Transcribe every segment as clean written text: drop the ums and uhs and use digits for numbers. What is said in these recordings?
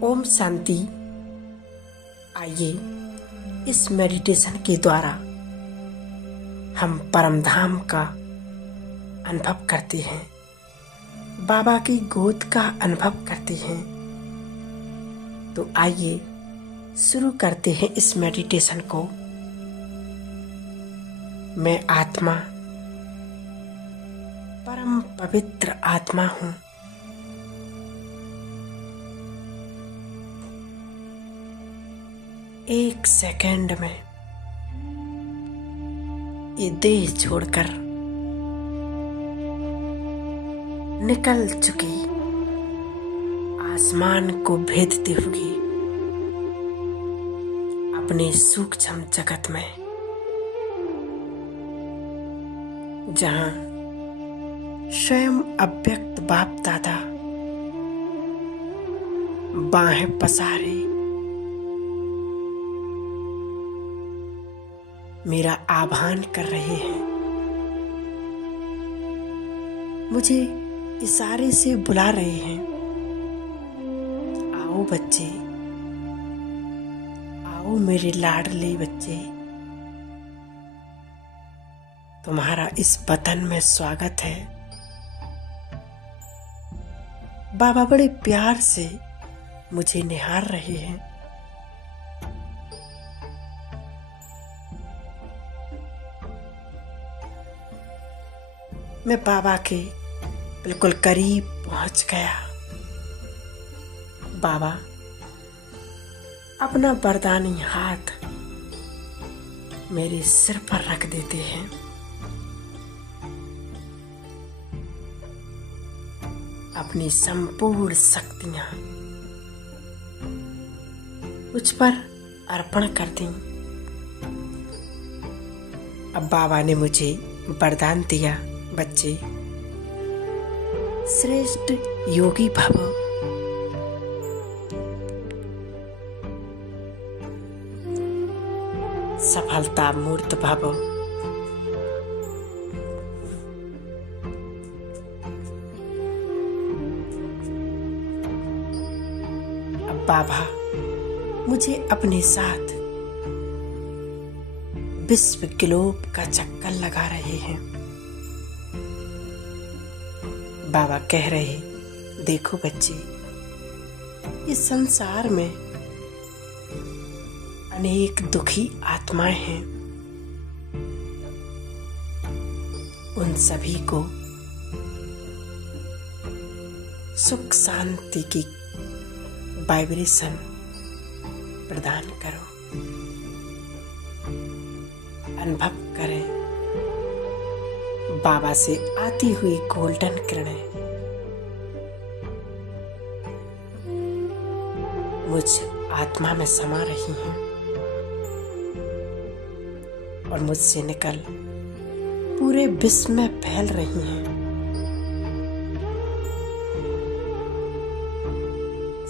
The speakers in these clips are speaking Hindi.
ओम शांति। आइए इस मेडिटेशन के द्वारा हम परम धाम का अनुभव करते हैं, बाबा की गोद का अनुभव करते हैं। तो आइए शुरू करते हैं इस मेडिटेशन को। मैं आत्मा, परम पवित्र आत्मा हूँ। एक सेकंड में ये देह छोड़कर निकल चुकी आसमान को भेदते हुए अपने सूक्ष्म जगत में, जहां स्वयं अव्यक्त बाप दादा बाहें पसारे मेरा आह्वान कर रहे हैं, मुझे इशारे से बुला रहे हैं। आओ बच्चे, आओ मेरे लाडले बच्चे, तुम्हारा इस वतन में स्वागत है। बाबा बड़े प्यार से मुझे निहार रहे हैं। मैं बाबा के बिल्कुल करीब पहुंच गया। बाबा अपना वरदानी हाथ मेरे सिर पर रख देते हैं। अपनी संपूर्ण शक्तियां मुझ पर अर्पण कर दी। अब बाबा ने मुझे वरदान दिया, बच्चे श्रेष्ठ योगी भव। सफलता मूर्त भव। अब बाबा मुझे अपने साथ विश्व ग्लोब का चक्कर लगा रहे हैं। बाबा कह रहे, देखो बच्चे, इस संसार में अनेक दुखी आत्माएं हैं। उन सभी को सुख शांति की वाइब्रेशन प्रदान करो, अनुभव करें बाबा से आती हुई गोल्डन किरणें मुझ आत्मा में समा रही हैं और मुझसे निकल पूरे विश्व में फैल रही हैं।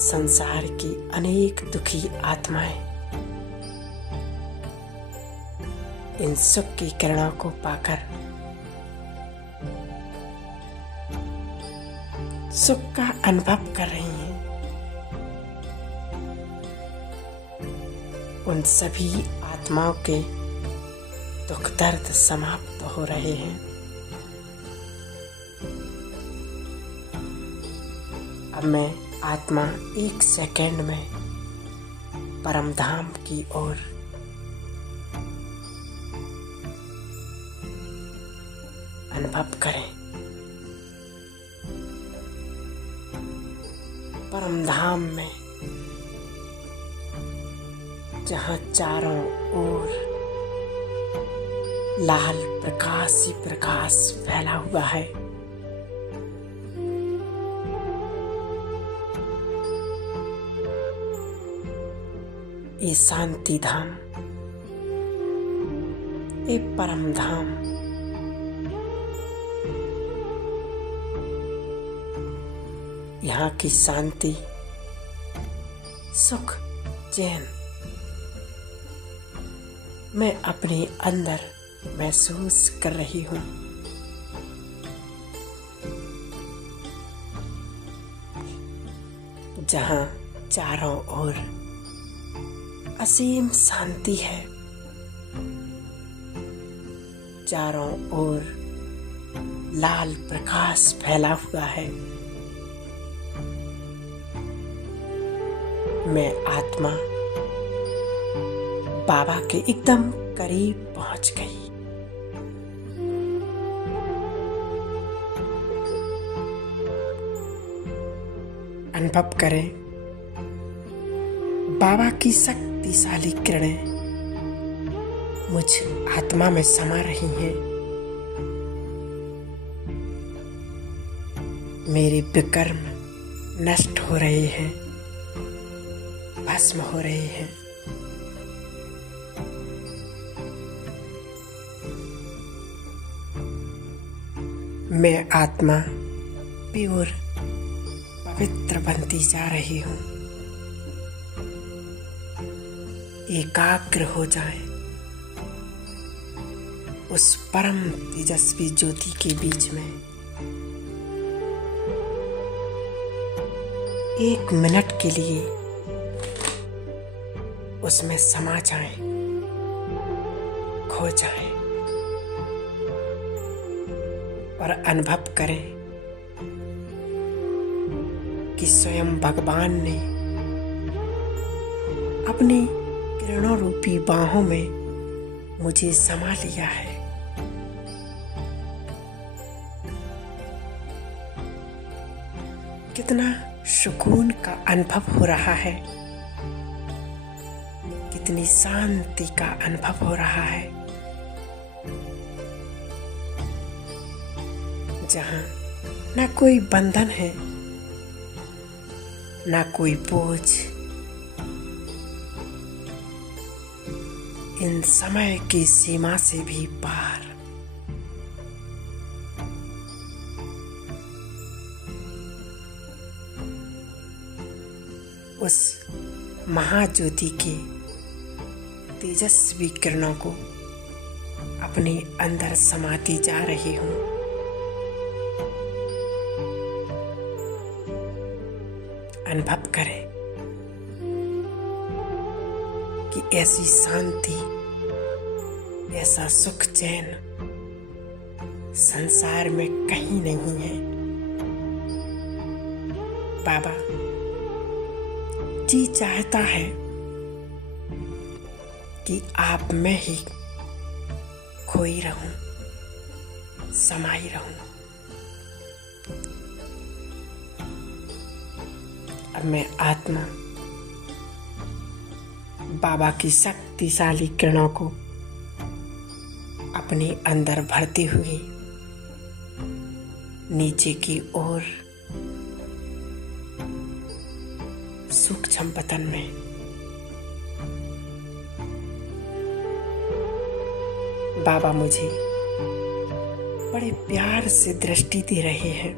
संसार की अनेक दुखी आत्माएं इन सुख की किरणों को पाकर सुख का अनुभव कर रही हैं। उन सभी आत्माओं के दुख दर्द समाप्त हो रहे हैं। अब मैं आत्मा एक सेकंड में परम धाम की ओर अनुभव करें। परम धाम में जहां चारों ओर लाल प्रकाश ही प्रकाश फैला हुआ है। ये शांति धाम, ये परम धाम यहाँ की शांति, सुख, चैन मैं अपने अंदर महसूस कर रही हूँ। जहाँ चारों ओर असीम शांति है। चारों ओर लाल प्रकाश फैला हुआ है। मैं आत्मा बाबा के एकदम करीब पहुंच गई। अनुभव करें, बाबा की शक्तिशाली किरणें मुझ आत्मा में समा रही हैं। मेरे विकर्म नष्ट हो रहे हैं, भस्म हो रहे हैं। मैं आत्मा प्योर पवित्र बनती जा रही हूँ। एकाग्र हो जाएं उस परम तेजस्वी ज्योति के बीच में। 1 मिनट के लिए उसमें समा जाएं, खो जाएं और अनुभव करें कि स्वयं भगवान ने अपनी किरणों रूपी बाहों में मुझे समा लिया है। कितना सुकून का अनुभव हो रहा है, कितनी शांति का अनुभव हो रहा है। जहां ना कोई बंधन है, ना कोई बोझ। इन समय की सीमा से भी पार। उस महाज्योति के तेजस्वी किरणों को अपने अंदर समाती जा रही हूँ। अनुभव करें कि ऐसी शांति, ऐसा सुख चैन संसार में कहीं नहीं है। बाबा जी चाहता है कि आप में ही खोई रहूं, समाई रहूं। अब मैं आत्मा बाबा की शक्तिशाली किरणों को अपने अंदर भरते हुए नीचे की ओर सूक्ष्म पतन में बाबा मुझे बड़े प्यार से दृष्टि दे रहे हैं।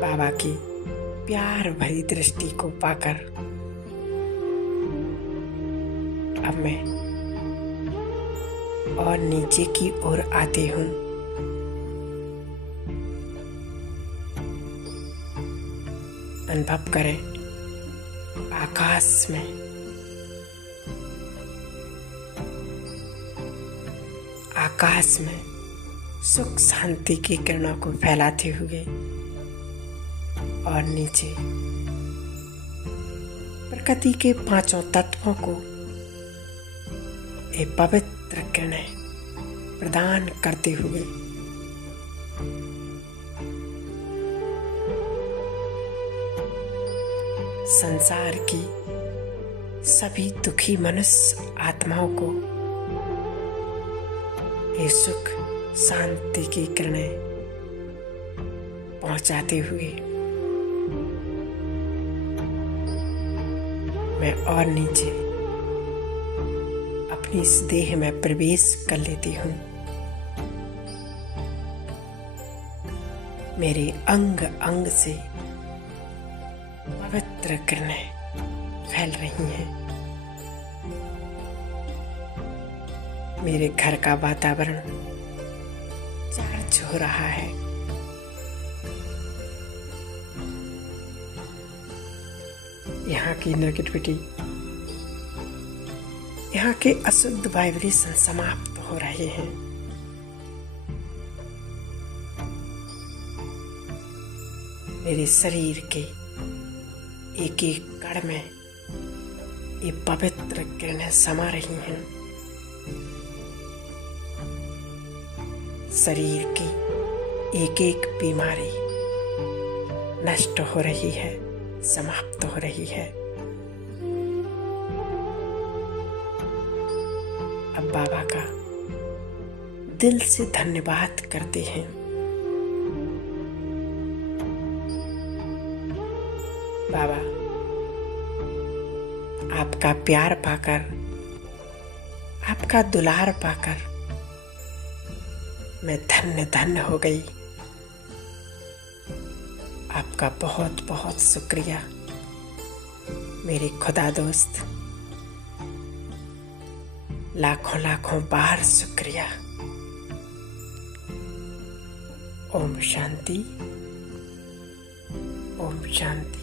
बाबा की प्यार भरी दृष्टि को पाकर अब मैं और नीचे की ओर आती हूँ। अनुभव करें आकाश में सुख शांति की किरणों को फैलाते हुए और नीचे प्रकृति के 5 तत्वों को एक पवित्र किरणें प्रदान करते हुए संसार की सभी दुखी मनुष्य आत्माओं को ये सुख शांति की किरणें पहुंचाते हुए मैं और नीचे अपनी इस देह में प्रवेश कर लेती हूँ। मेरे अंग अंग से पवित्र किरणें फैल रही हैं। मेरे घर का वातावरण चार्ज हो रहा है। यहाँ की नेगेटिविटी, यहाँ के अशुद्ध वाइब्रेशन समाप्त हो रहे हैं। मेरे शरीर के एक एक कण में ये पवित्र किरणें समा रही हैं। शरीर की एक एक बीमारी नष्ट हो रही है, समाप्त हो रही है। अब बाबा का दिल से धन्यवाद करते हैं। बाबा, आपका प्यार पाकर, आपका दुलार पाकर मैं धन्य धन्य हो गई। आपका बहुत बहुत शुक्रिया मेरे खुदा दोस्त, लाखों लाखों बार शुक्रिया। ओम शांति, ओम शांति।